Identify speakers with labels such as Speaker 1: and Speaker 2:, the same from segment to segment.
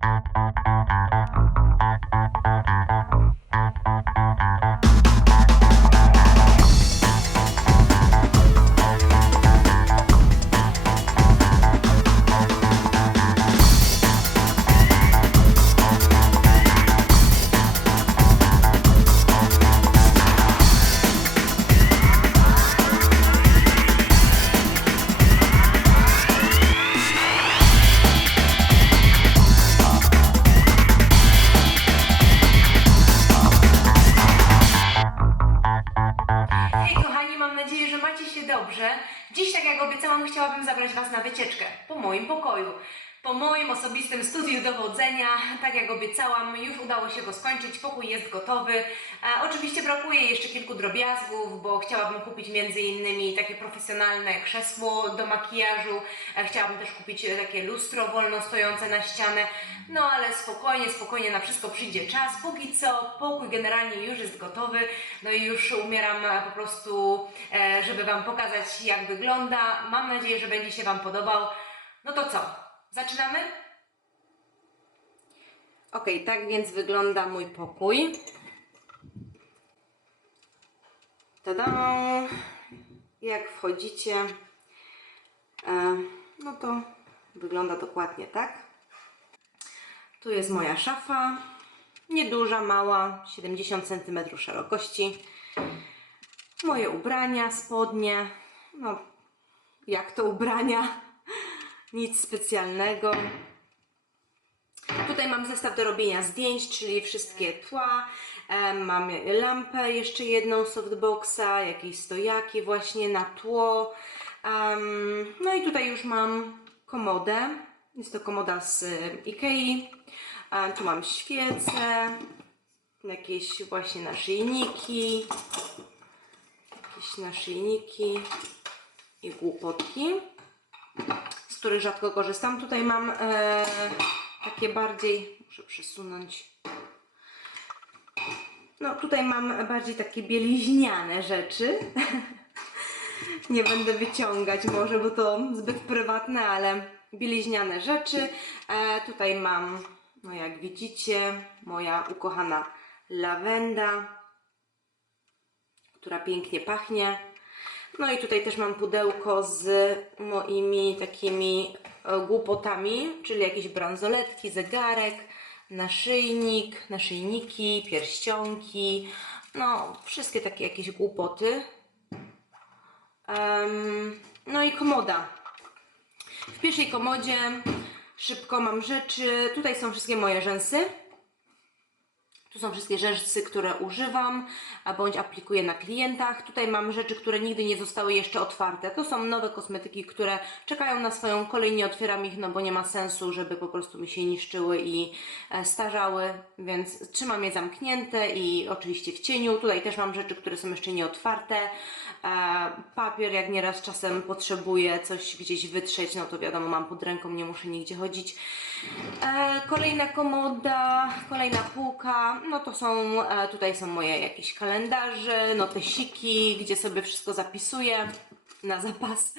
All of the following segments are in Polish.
Speaker 1: Thank you. Dobrze. Dziś, tak jak obiecałam, chciałabym zabrać Was na wycieczkę po moim pokoju. Po moim osobistym studiu dowodzenia, tak jak obiecałam, już udało się go skończyć, pokój jest gotowy. E, oczywiście brakuje jeszcze kilku drobiazgów, bo chciałabym kupić między innymi takie profesjonalne krzesło do makijażu, e, chciałabym też kupić takie lustro wolno stojące na ścianę, no ale spokojnie, spokojnie, na wszystko przyjdzie czas. Póki co pokój generalnie już jest gotowy, no i już umieram e, po prostu, e, żeby Wam pokazać jak wygląda. Mam nadzieję, że będzie się Wam podobał. No to co? Zaczynamy? Ok, tak więc wygląda mój pokój. Tada! Jak wchodzicie, e, no to wygląda dokładnie tak. Tu jest moja szafa. Nieduża, mała, 70 cm szerokości. Moje ubrania, spodnie. No, jak to ubrania? Nic specjalnego. Tutaj mam zestaw do robienia zdjęć, czyli wszystkie tła. Mam lampę, jeszcze jedną softboxa, jakieś stojaki właśnie na tło. No i tutaj już mam komodę. Jest to komoda z Ikei. Tu mam świece, jakieś właśnie naszyjniki, jakieś naszyjniki i głupotki z których rzadko korzystam. Tutaj mam e, takie bardziej, muszę przesunąć. No tutaj mam bardziej takie bieliźniane rzeczy. Nie będę wyciągać może, bo to zbyt prywatne, ale bieliźniane rzeczy. E, tutaj mam, no jak widzicie, moja ukochana lawenda, która pięknie pachnie. No i tutaj też mam pudełko z moimi takimi e, głupotami, czyli jakieś bransoletki, zegarek, naszyjnik, naszyjniki, pierścionki, no wszystkie takie jakieś głupoty. Em, no i komoda. W pierwszej komodzie szybko mam rzeczy. Tutaj są wszystkie moje rzęsy. Tu są wszystkie rzeczy, które używam, bądź aplikuję na klientach. Tutaj mam rzeczy, które nigdy nie zostały jeszcze otwarte. To są nowe kosmetyki, które czekają na swoją kolej. Nie otwieram ich, no bo nie ma sensu, żeby po prostu mi się niszczyły i e, starzały, więc trzymam je zamknięte i oczywiście w cieniu. Tutaj też mam rzeczy, które są jeszcze nieotwarte. E, papier, jak nieraz czasem potrzebuję coś gdzieś wytrzeć, no to wiadomo, mam pod ręką, nie muszę nigdzie chodzić. E, kolejna komoda, kolejna półka, no to są, e, tutaj są moje jakieś kalendarze, notesiki, gdzie sobie wszystko zapisuję na zapas.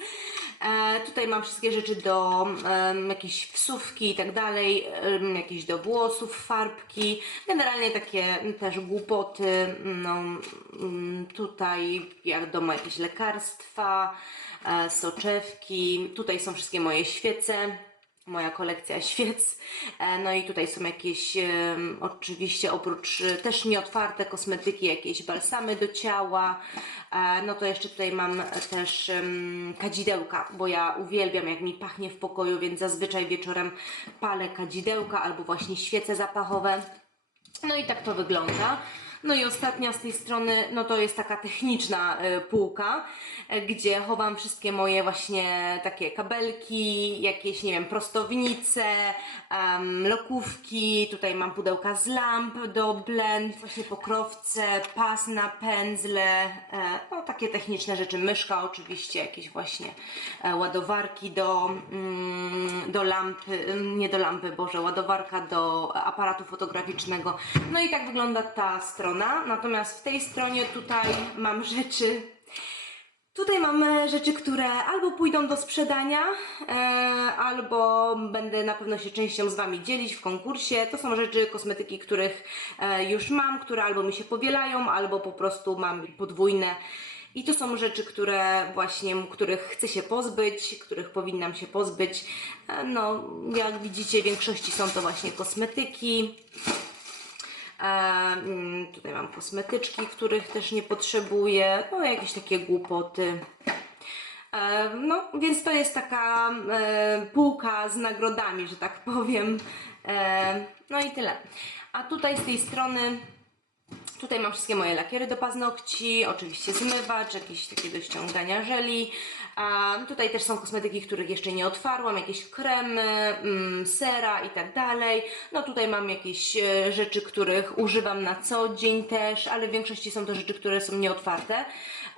Speaker 1: E, tutaj mam wszystkie rzeczy do em, jakieś wsówki i tak dalej, jakieś do włosów, farbki, generalnie takie też głupoty, no mm, tutaj wiadomo jakieś lekarstwa, e, soczewki, tutaj są wszystkie moje świece, moja kolekcja świec. E, No i tutaj są jakieś, oczywiście oprócz e, też nieotwarte kosmetyki, jakieś balsamy do ciała. E, No to jeszcze tutaj mam też kadzidełka, bo ja uwielbiam jak mi pachnie w pokoju, więc zazwyczaj wieczorem palę kadzidełka albo właśnie świece zapachowe. No i tak to wygląda. No i ostatnia z tej strony, no to jest taka techniczna y, półka, y, gdzie chowam wszystkie moje właśnie takie kabelki, jakieś, nie wiem, prostownice, em, lokówki, tutaj mam pudełka z lamp do blend, właśnie pokrowce, pas na pędzle, e, no takie techniczne rzeczy, myszka oczywiście, jakieś właśnie e, ładowarki do, mm, do lampy, nie do lampy, Boże, ładowarka do aparatu fotograficznego. No i tak wygląda ta strona. Natomiast w tej stronie tutaj mam rzeczy Tutaj mamy rzeczy, które albo pójdą do sprzedania, e, albo będę na pewno się częścią z Wami dzielić w konkursie. To są rzeczy, kosmetyki, których e, już mam, które albo mi się powielają, albo po prostu mam podwójne. I to są rzeczy, które właśnie, których chcę się pozbyć, których powinnam się pozbyć. E, no, jak widzicie, w większości są to właśnie kosmetyki. Mm, tutaj mam kosmetyczki, których też nie potrzebuję. No, jakieś takie głupoty. E, no, więc to jest taka e, półka z nagrodami, że tak powiem. E, no i tyle. A tutaj z tej strony Tutaj mam wszystkie moje lakiery do paznokci, oczywiście zmywacz, jakieś takie do ściągania żeli. Tutaj też są kosmetyki, których jeszcze nie otwarłam, jakieś kremy, mm, sera i tak dalej. No tutaj mam jakieś e, rzeczy, których używam na co dzień też, ale w większości są to rzeczy, które są nieotwarte.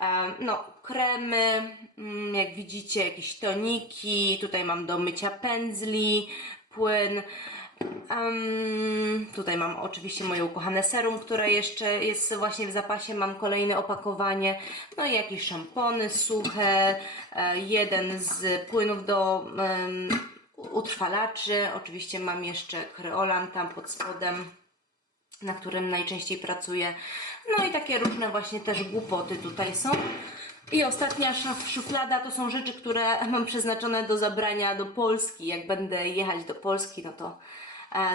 Speaker 1: E, no, kremy, mm, jak widzicie, jakieś toniki, tutaj mam do mycia pędzli, płyn. Em, tutaj mam oczywiście moje ukochane serum, które jeszcze jest właśnie w zapasie. Mam kolejne opakowanie. No i jakieś szampony suche. E, jeden z płynów do utrwalaczy. Oczywiście mam jeszcze kreolan tam pod spodem, na którym najczęściej pracuję. No i takie różne właśnie też głupoty tutaj są. I ostatnia szuflada to są rzeczy, które mam przeznaczone do zabrania do Polski. Jak będę jechać do Polski, no to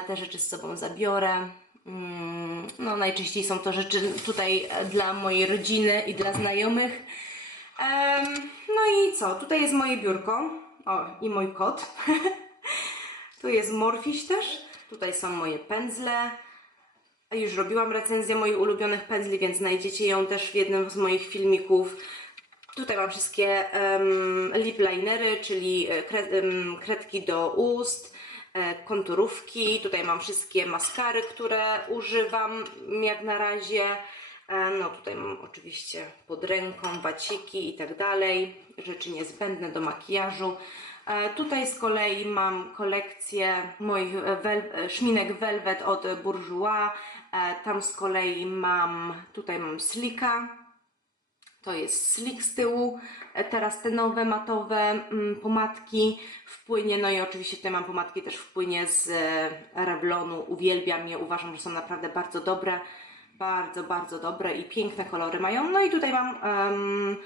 Speaker 1: te rzeczy z sobą zabiorę. Mm, no najczęściej są to rzeczy tutaj e, dla mojej rodziny i dla znajomych. No i co? Tutaj jest moje biurko. O, i mój kot. tu jest Morfiś też. Tutaj są moje pędzle. Już robiłam recenzję moich ulubionych pędzli, więc znajdziecie ją też w jednym z moich filmików. Tutaj mam wszystkie em, lip linery, czyli e, kre, em, kredki do ust, e, konturówki. Tutaj mam wszystkie maskary, które używam jak na razie. E, no tutaj mam oczywiście pod ręką waciki i tak dalej, rzeczy niezbędne do makijażu. E, Tutaj z kolei mam kolekcję moich e, wel, e, szminek Velvet od Bourjois. E, Tam z kolei mam, tutaj mam Slika, to jest slick z tyłu, e, teraz te nowe matowe mm, pomadki w płynie, no i oczywiście tutaj mam pomadki też w płynie z e, Revlonu, uwielbiam je, uważam, że są naprawdę bardzo dobre, bardzo, bardzo dobre i piękne kolory mają, no i tutaj mam em,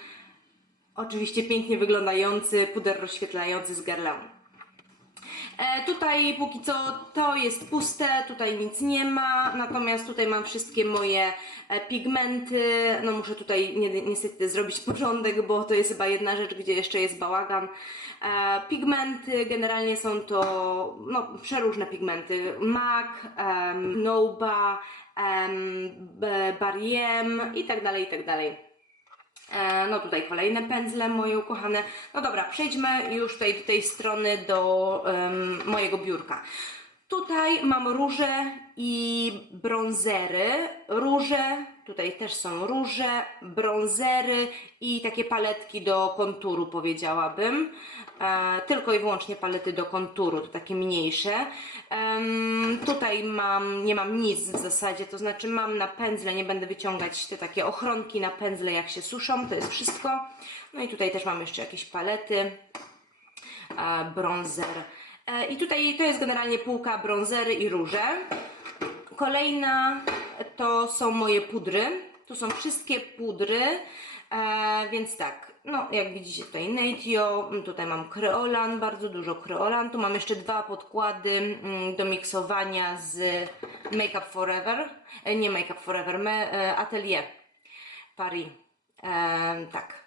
Speaker 1: oczywiście pięknie wyglądający puder rozświetlający z Guerlain. E, tutaj póki co to jest puste, tutaj nic nie ma, natomiast tutaj mam wszystkie moje e, pigmenty. No muszę tutaj ni niestety zrobić porządek, bo to jest chyba jedna rzecz, gdzie jeszcze jest bałagan. E, pigmenty generalnie są to no, przeróżne pigmenty. MAC, em, Noba, Bariem i tak dalej, i tak dalej. E, No tutaj kolejne pędzle moje ukochane. No dobra, przejdźmy już tutaj do tej strony do em, mojego biurka. Tutaj mam róże i brązery. Róże, tutaj też są róże, brązery i takie paletki do konturu powiedziałabym. E, tylko i wyłącznie palety do konturu, to takie mniejsze. Em, tutaj mam, nie mam nic w zasadzie, to znaczy mam na pędzle, nie będę wyciągać te takie ochronki na pędzle jak się suszą, to jest wszystko. No i tutaj też mam jeszcze jakieś palety, e, bronzer. E, I tutaj to jest generalnie półka brązery i róże. Kolejna to są moje pudry. Tu są wszystkie pudry, e, więc tak, no jak widzicie tutaj Natio, tutaj mam kreolan, bardzo dużo kreolan. Tu mam jeszcze dwa podkłady mm, do miksowania z Make Up Forever, e, nie Make Up Forever, me, e, Atelier Paris. E, tak.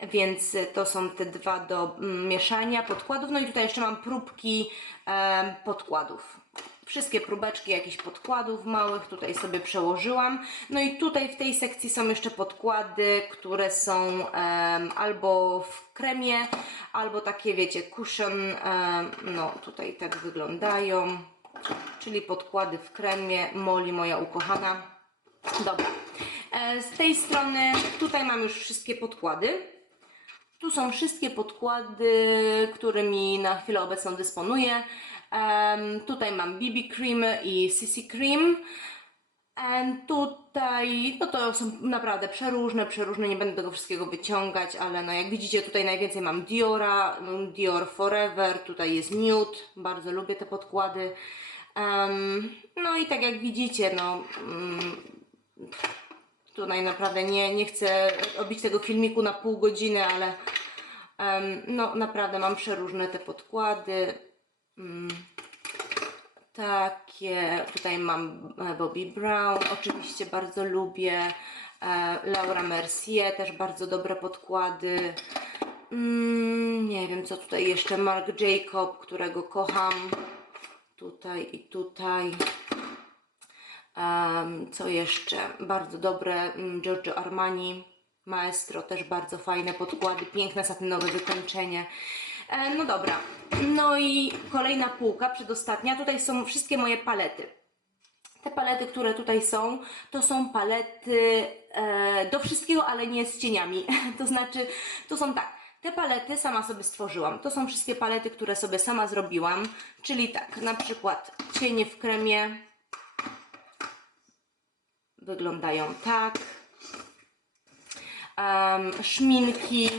Speaker 1: Więc e, to są te dwa do mm, mieszania podkładów. No i tutaj jeszcze mam próbki em, podkładów. Wszystkie próbeczki jakichś podkładów małych tutaj sobie przełożyłam. No i tutaj w tej sekcji są jeszcze podkłady, które są em, albo w kremie, albo takie wiecie, cushion, em, no tutaj tak wyglądają. Czyli podkłady w kremie, Moli moja ukochana. Dobra. E, Z tej strony tutaj mam już wszystkie podkłady. Tu są wszystkie podkłady, którymi na chwilę obecną dysponuję. Tutaj mam BB Cream i CC Cream. Tutaj, no to są naprawdę przeróżne, przeróżne, nie będę tego wszystkiego wyciągać, ale no jak widzicie tutaj najwięcej mam Diora, mm, Dior Forever, tutaj jest Nude, bardzo lubię te podkłady. Em, no i tak jak widzicie, no mm, tutaj naprawdę nie, nie chcę robić tego filmiku na pół godziny, ale em, no naprawdę mam przeróżne te podkłady. Mm, takie, tutaj mam e, Bobbi Brown, oczywiście bardzo lubię. E, Laura Mercier, też bardzo dobre podkłady. Mm, nie wiem, co tutaj jeszcze. Marc Jacob, którego kocham. Tutaj i tutaj. Co jeszcze? Bardzo dobre mm, Giorgio Armani. Maestro, też bardzo fajne podkłady, piękne satynowe wykończenie. E, no dobra, no i kolejna półka, przedostatnia. Tutaj są wszystkie moje palety. Te palety, które tutaj są, to są palety e, do wszystkiego, ale nie z cieniami. to znaczy, to są tak. Te palety sama sobie stworzyłam. To są wszystkie palety, które sobie sama zrobiłam. Czyli tak, na przykład cienie w kremie wyglądają tak. Em, szminki,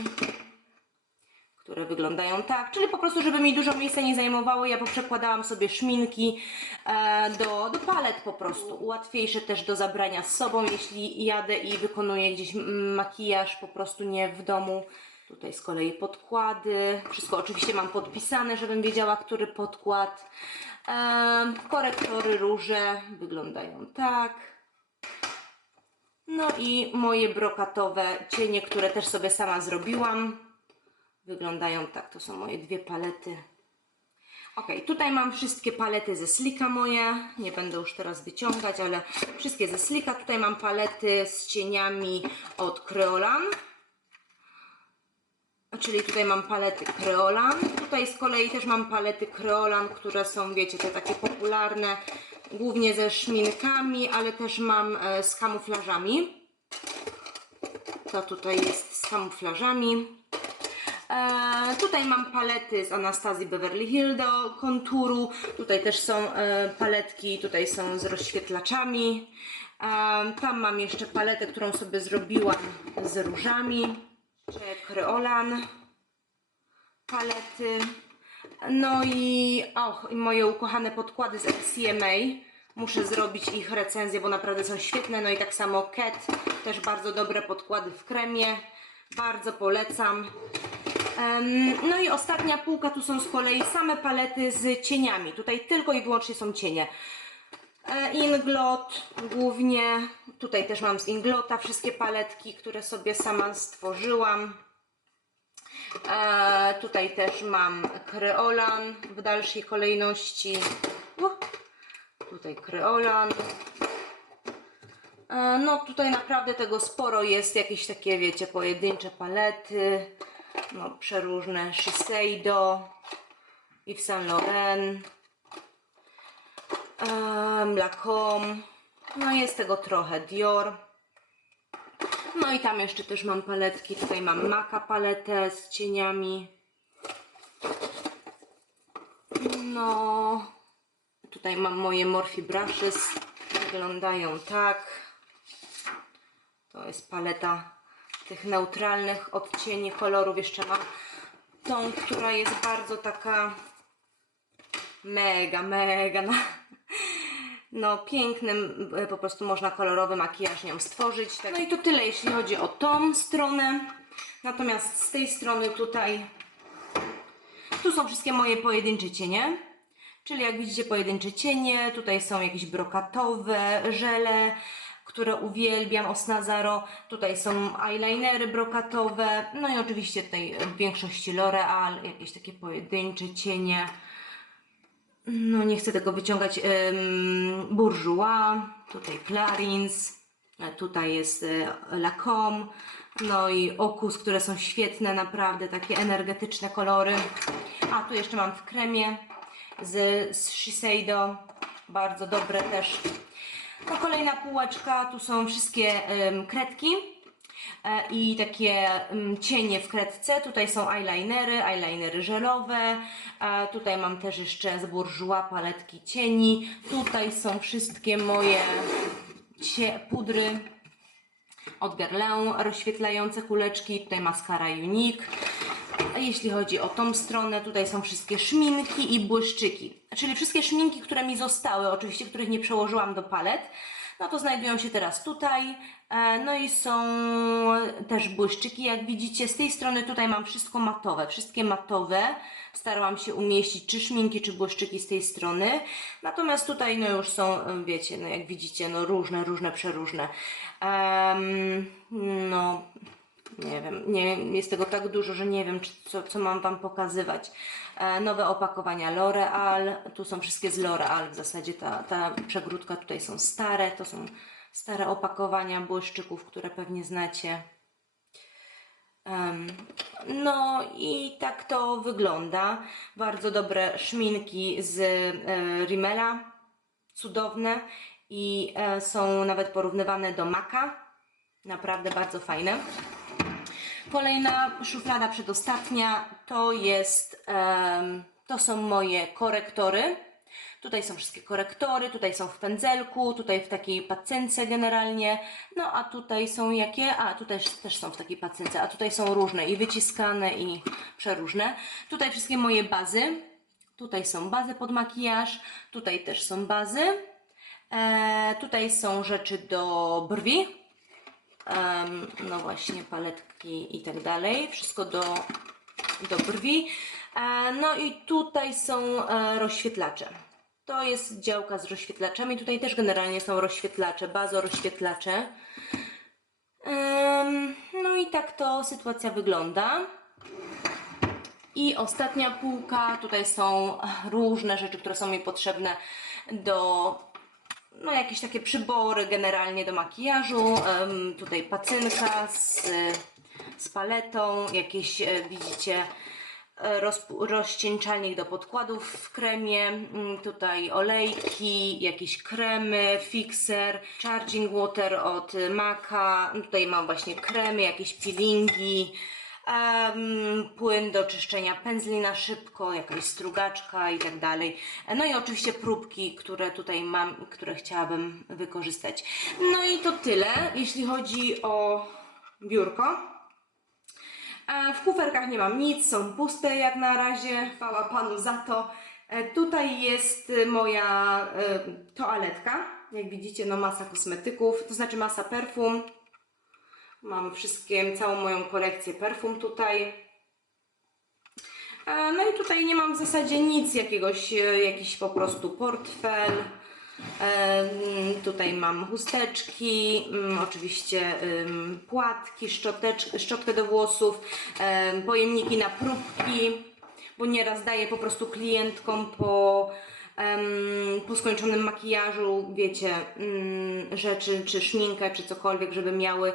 Speaker 1: które wyglądają tak, czyli po prostu, żeby mi dużo miejsca nie zajmowało, ja poprzekładałam sobie szminki e, do, do palet po prostu. Łatwiejsze też do zabrania z sobą, jeśli jadę i wykonuję gdzieś makijaż, po prostu nie w domu. Tutaj z kolei podkłady, wszystko oczywiście mam podpisane, żebym wiedziała, który podkład. E, korektory róże wyglądają tak. No i moje brokatowe cienie, które też sobie sama zrobiłam. Wyglądają tak, to są moje dwie palety. Ok, tutaj mam wszystkie palety ze Slika moje, nie będę już teraz wyciągać, ale wszystkie ze Slika. Tutaj mam palety z cieniami od Creolan. Czyli tutaj mam palety Creolan. Tutaj z kolei też mam palety Creolan, które są, wiecie, te takie popularne, głównie ze szminkami, ale też mam e, z kamuflażami. To tutaj jest z kamuflażami. E, tutaj mam palety z Anastazji Beverly Hills do konturu. Tutaj też są e, paletki, tutaj są z rozświetlaczami. E, tam mam jeszcze paletę, którą sobie zrobiłam z różami. Creolan palety. No i och, i moje ukochane podkłady z LCMA. Muszę zrobić ich recenzję, bo naprawdę są świetne. No i tak samo Cat, też bardzo dobre podkłady w kremie. Bardzo polecam. No i ostatnia półka, tu są z kolei same palety z cieniami. Tutaj tylko i wyłącznie są cienie. E, Inglot głównie. Tutaj też mam z Inglota wszystkie paletki, które sobie sama stworzyłam. E, tutaj też mam Creolan w dalszej kolejności. Tutaj Creolan. E, No tutaj naprawdę tego sporo jest, jakieś takie wiecie, pojedyncze palety, no przeróżne Shiseido, Yves Saint Laurent, um, Lacombe, no jest tego trochę, Dior. No i tam jeszcze też mam paletki, tutaj mam Maka paletę z cieniami. No, tutaj mam moje Morphe Brushes, wyglądają tak. To jest paleta tych neutralnych odcieni kolorów. Jeszcze mam tą, która jest bardzo taka mega, mega. No, no pięknym, e, po prostu można kolorowy makijaż nią stworzyć. Tak. No i to tyle, jeśli chodzi o tą stronę. Natomiast z tej strony tutaj, tu są wszystkie moje pojedyncze cienie. Czyli jak widzicie pojedyncze cienie, tutaj są jakieś brokatowe, żele, które uwielbiam, Osnazaro. Tutaj są eyelinery brokatowe, no i oczywiście tutaj w większości L'Oreal, jakieś takie pojedyncze cienie. No nie chcę tego wyciągać. Um, Bourjois, tutaj Clarins, e, tutaj jest e, Lacombe, no i Okus, które są świetne, naprawdę takie energetyczne kolory. A tu jeszcze mam w kremie z, z Shiseido, bardzo dobre też. No kolejna półeczka, tu są wszystkie kredki e, i takie cienie w kredce. Tutaj są eyelinery, eyelinery żelowe. E, tutaj mam też jeszcze z Bourjois paletki cieni. Tutaj są wszystkie moje pudry od Guerlain, rozświetlające kuleczki, tutaj maskara Unique. A jeśli chodzi o tą stronę, tutaj są wszystkie szminki i błyszczyki. Czyli wszystkie szminki, które mi zostały, oczywiście, których nie przełożyłam do palet, no to znajdują się teraz tutaj. E, No i są też błyszczyki, jak widzicie. Z tej strony tutaj mam wszystko matowe, wszystkie matowe. Starałam się umieścić czy szminki, czy błyszczyki z tej strony. Natomiast tutaj no już są, e, wiecie, no jak widzicie, no różne, różne, przeróżne. Em, no, nie wiem, nie, jest tego tak dużo, że nie wiem, co, co mam Wam pokazywać. E, nowe opakowania L'Oreal, tu są wszystkie z L'Oreal, w zasadzie ta, ta przegródka tutaj są stare, to są stare opakowania błyszczyków, które pewnie znacie. Em, no i tak to wygląda. Bardzo dobre szminki z e, Rimmela, cudowne i e, są nawet porównywane do Maka. Naprawdę bardzo fajne. Kolejna szuflada przedostatnia to jest, to są moje korektory. Tutaj są wszystkie korektory, tutaj są w pędzelku, tutaj w takiej pacynce generalnie. No a tutaj są jakie? A tutaj też, też są w takiej pacynce, a tutaj są różne i wyciskane i przeróżne. Tutaj wszystkie moje bazy. Tutaj są bazy pod makijaż, tutaj też są bazy. E, tutaj są rzeczy do brwi. No właśnie, paletki i tak dalej. Wszystko do, do brwi. No i tutaj są e, rozświetlacze. To jest działka z rozświetlaczami. Tutaj też generalnie są rozświetlacze, bazorozświetlacze. Em, no i tak to sytuacja wygląda. I ostatnia półka, tutaj są różne rzeczy, które są mi potrzebne do no jakieś takie przybory generalnie do makijażu. Tutaj pacynka z, z paletą, jakieś e, widzicie e, rozpu- rozcieńczalnik do podkładów w kremie, mm, tutaj olejki, jakieś kremy, fixer, charging water od Maca, tutaj mam właśnie kremy, jakieś peelingi, em, płyn do czyszczenia pędzli na szybko, jakaś strugaczka i tak dalej. No i oczywiście próbki, które tutaj mam które chciałabym wykorzystać. No i to tyle, jeśli chodzi o biurko. E, W kuferkach nie mam nic, są puste jak na razie, chwała Panu za to. E, Tutaj jest moja e, toaletka, jak widzicie, no masa kosmetyków, to znaczy masa perfum. Mam wszystkie, całą moją kolekcję perfum tutaj. E, No i tutaj nie mam w zasadzie nic, jakiegoś, e, jakiś po prostu portfel. Em, Tutaj mam chusteczki, mm, oczywiście płatki, szczotecz, szczotkę do włosów, em, pojemniki na próbki, bo nieraz daję po prostu klientkom po, po skończonym makijażu, wiecie, mm, rzeczy, czy szminkę, czy cokolwiek, żeby miały.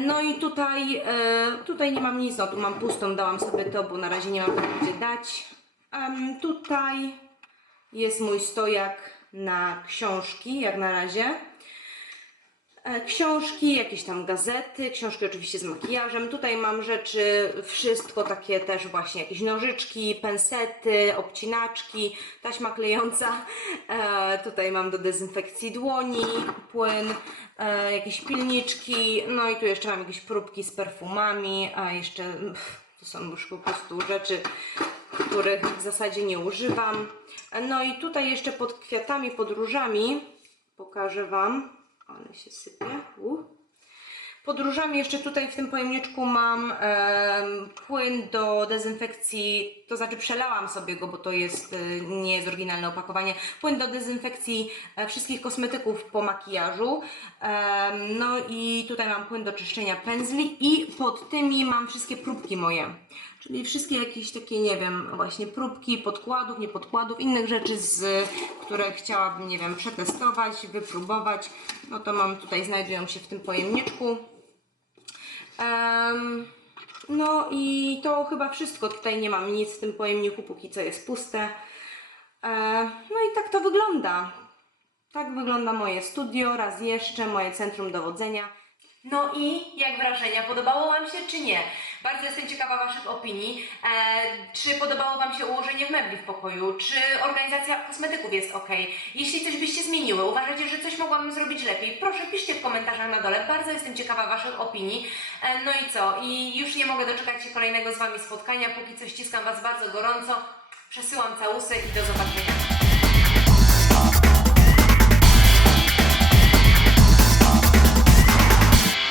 Speaker 1: No i tutaj, e, tutaj nie mam nic, no tu mam pustą, dałam sobie to, bo na razie nie mam gdzie dać. Tutaj jest mój stojak na książki, jak na razie. E, Książki, jakieś tam gazety, książki oczywiście z makijażem. Tutaj mam rzeczy, wszystko takie też właśnie, jakieś nożyczki, pensety, obcinaczki, taśma klejąca. E, tutaj mam do dezynfekcji dłoni, płyn, e, jakieś pilniczki, no i tu jeszcze mam jakieś próbki z perfumami, a jeszcze pff, to są już po prostu rzeczy, których w zasadzie nie używam. No i tutaj jeszcze pod kwiatami, pod różami pokażę Wam, ale się sypie. Uh. Pod różami jeszcze tutaj w tym pojemniczku mam em, płyn do dezynfekcji, to znaczy przelałam sobie go, bo to jest, y, nie jest oryginalne opakowanie, płyn do dezynfekcji e, wszystkich kosmetyków po makijażu. Em, no i tutaj mam płyn do czyszczenia pędzli i pod tymi mam wszystkie próbki moje. Czyli wszystkie jakieś takie, nie wiem, właśnie próbki podkładów, nie podkładów, innych rzeczy, z, które chciałabym, nie wiem, przetestować, wypróbować. No to mam tutaj, znajdują się w tym pojemniczku. Em, no i to chyba wszystko. Tutaj nie mam nic w tym pojemniku, póki co jest puste. E, no i tak to wygląda. Tak wygląda moje studio, raz jeszcze moje centrum dowodzenia. No i jak wrażenia? Podobało Wam się czy nie? Bardzo jestem ciekawa Waszych opinii. E, czy podobało Wam się ułożenie mebli w pokoju? Czy organizacja kosmetyków jest ok? Jeśli coś byście zmieniły, uważacie, że coś mogłabym zrobić lepiej, proszę piszcie w komentarzach na dole. Bardzo jestem ciekawa Waszych opinii. E, no i co? I już nie mogę doczekać się kolejnego z Wami spotkania. Póki co ściskam Was bardzo gorąco. Przesyłam całusy i do zobaczenia.